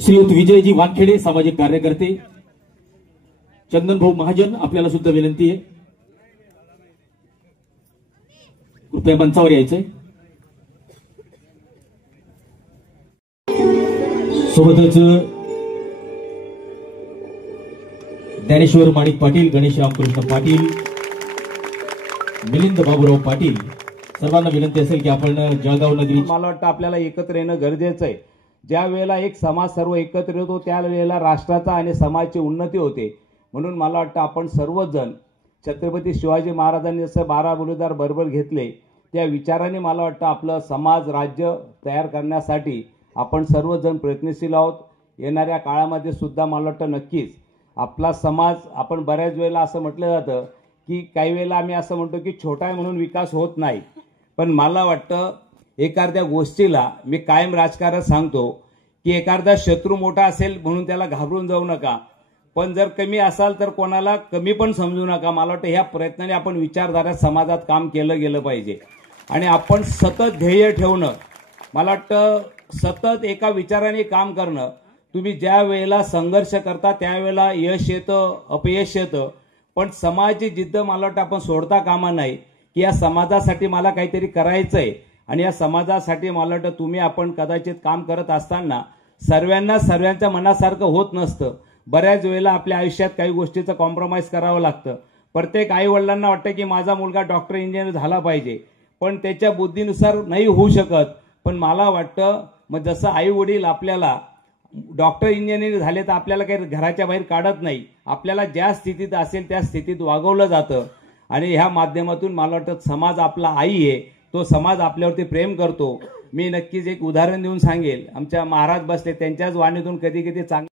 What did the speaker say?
श्रीयुत विजयजी वानखेडे सामाजिक कार्यकर्ते, चंदन भाऊ महाजन आपल्याला सुद्धा विनंती आहे, कृपया मंचावर यायचंय। सोबतच ज्ञानेश्वर माणिक पाटील, गणेश रामकृष्ण पाटील, मिलिंद बाबूराव पाटील, सर्वांना विनंती असेल की आपण जळगाव नगरी, मला वाटतं आपल्याला एकत्र येणं गरजेचं आहे। ज्या वेळेला एक समाज सर्व एकत्र येतो त्यावेळेला राष्ट्राचा आणि समाजाची उन्नती होते। म्हणून मला वाटतं आपण सर्वजण छत्रपती शिवाजी महाराजांनी जसं 12 बलुदार बरोबर घेतले त्या विचाराने मला वाटतं आपलं समाज राज्य तयार करण्यासाठी आपण सर्वजण प्रयत्नशील आहोत। येणाऱ्या काळामध्ये सुद्धा मला वाटतं नक्कीच आपला समाज, आपण बऱ्याच वेळेला असं म्हटलं जातं की काही वेळेला आम्ही असं म्हणतो की छोटा आहे म्हणून विकास होत नाही, पण मला वाटतं एखाद्या गोष्टीला मी कायम राजकारण सांगतो की एखादा शत्रू मोठा असेल म्हणून त्याला घाबरून जाऊ नका, पण जर कमी असाल तर कोणाला कमी पण समजू नका। मला वाटतं ह्या प्रयत्नाने आपण विचारधारा समाजात काम केलं गेलं पाहिजे आणि आपण सतत ध्येय ठेवणं, मला वाटतं सतत एका विचाराने काम करणं। तुम्ही ज्या वेळेला संघर्ष करता त्यावेळेला यश येतं, अपयश येतं, पण समाजाची जिद्द मला वाटतं आपण सोडता कामा नाही की या समाजासाठी मला काहीतरी करायचंय आणि या समाजासाठी मला वाटतं तुम्ही आपण कदाचित काम करत असताना सर्वांच्या मनासारखं होत नसतं। बऱ्याच वेळेला आपल्या आयुष्यात काही गोष्टीचं कॉम्प्रोमाइज करावं लागतं। प्रत्येक आई वडिलांना वाटतं की माझा मुलगा डॉक्टर इंजिनियर झाला पाहिजे, पण त्याच्या बुद्धीनुसार नाही होऊ शकत। पण मला वाटतं मग जसं आई वडील आपल्याला डॉक्टर इंजिनियर झाले तर आपल्याला काही घराच्या बाहेर काढत नाही, आपल्याला ज्या स्थितीत असेल त्या स्थितीत वागवलं जातं आणि ह्या माध्यमातून मला वाटतं समाज आपला आई आहे, तो समाज आपल्यावरती प्रेम करतो। मी नक्कीच एक उदाहरण देऊन सांगेल, आमच्या महाराज बसले त्यांच्याच वाणीतून कधी कधी चांगलं